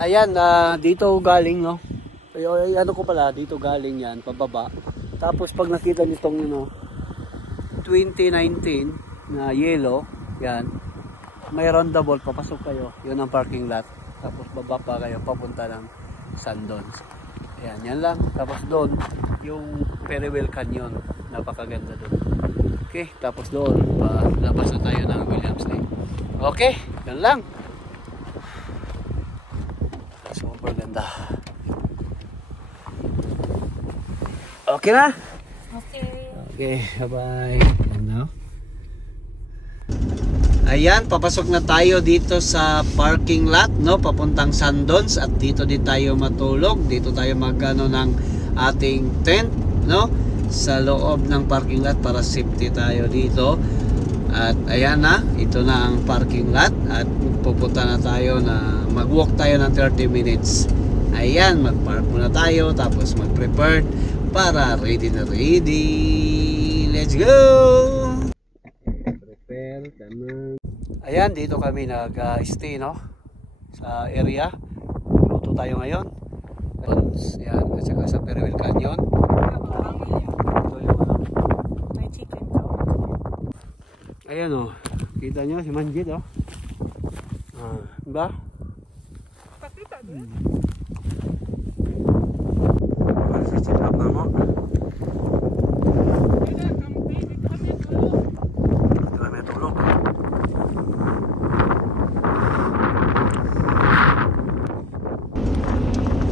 Ayan, dito galing, no? Ay, ano ko pala, dito galing yan, pababa. Tapos pag nakita nitong, 2019 na yellow, yan, may roundabout, papasok kayo, yun ang parking lot. Tapos baba pa kayo, papunta ng Sandons. Ayan, yan lang. Tapos doon, yung Perewell Canyon, napakaganda doon. Okay, tapos doon, labas na tayo ng Williams Lake. Okay, yan lang. Super ganda. Okay na? Okay. Okay, bye-bye. And now? Ayan, papasok na tayo dito sa parking lot, no? Papuntang Sandons at dito din tayo matulog. Dito tayo magano ng ating tent, no? Sa loob ng parking lot para safety tayo dito. At ayan na, ito na ang parking lot at pupunta na tayo na mag-walk tayo ng 30 minutes. Ayan, mag-park muna tayo tapos mag-prepare para ready na ready. Let's go! Prepare, taman. Ayan, dito kami nag-stay, no? Sa area. Luto tayo ngayon. Ayan, at saka sa Perewell Canyon. May chicken. Ayan, oh. Kita nyo si Manjit, oh. Diba? Pakita doon. Sit up na mo.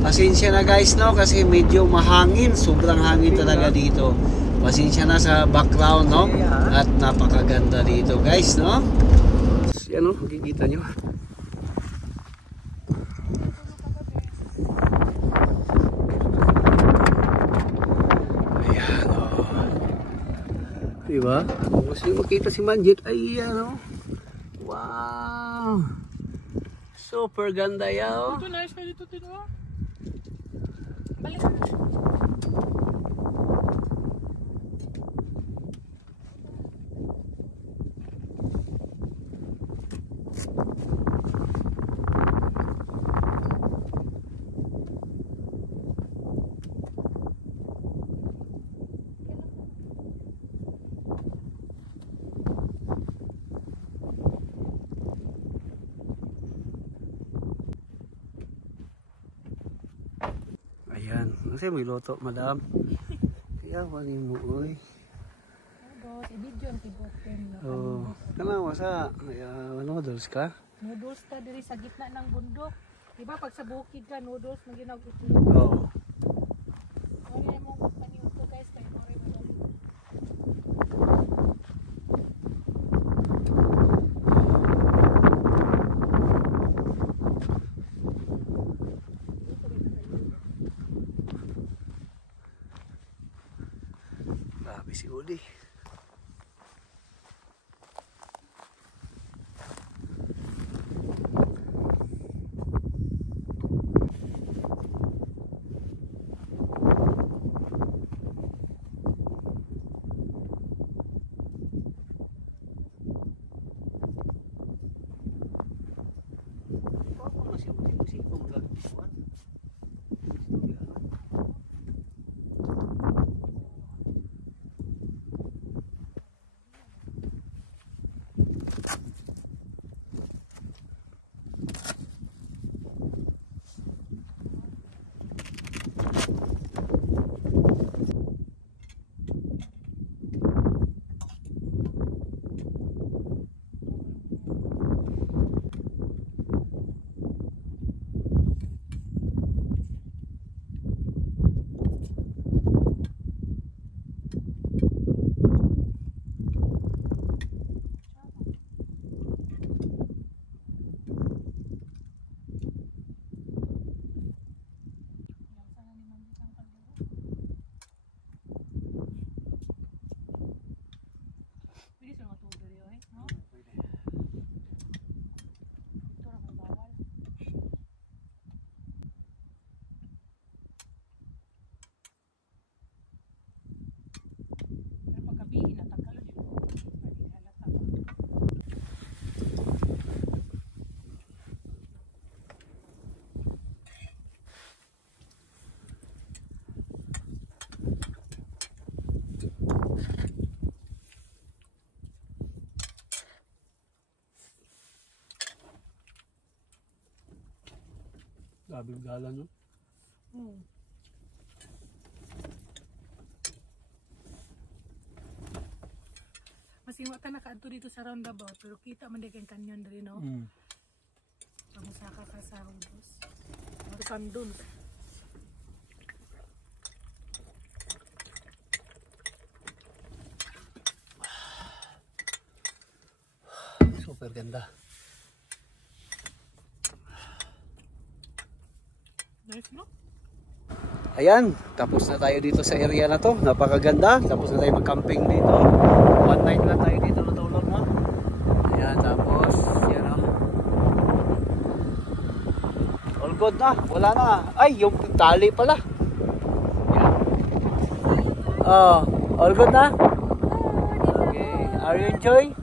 Pasensya na guys, no, kasi medyo mahangin, sobrang hangin talaga dito. Pasensya na sa background, no, at napakaganda dito guys, no. Yan, no, makikita nyo. Ayan, oh. Diba? Kung sino makita si Manjit, ayan, oh. Wow, super ganda yaw. Ito na siya dito, tino. Balik. Ayan, kasi may loto, madam. Kaya wali mo, uy. Si video ang tibukin. Oh, kanawa sa noodles ka? Noodles ka diri sa gitna ng bundok. Diba pag sa bukid ka, noodles na ginagawa. Oo. Ano yung mga paniw ko guys, kaya mo rin madali. Grabe si Uli. Grabe gala, no? Masing wata nakaadto dito sa roundabout pero kita man din kang kanyon diri no. Pamusaka ka sa Rodos. Or kandun. Super ganda. Nice no? Ayan, tapos na tayo dito sa area na to. Napakaganda. Tapos na tayo mag-camping dito. One night lang tayo dito natulog, no? Ayan, tapos yan, no? All good na. Wala na. Ay, yung tali pala. Yan. Oh, all good na? Okay. Are you enjoy?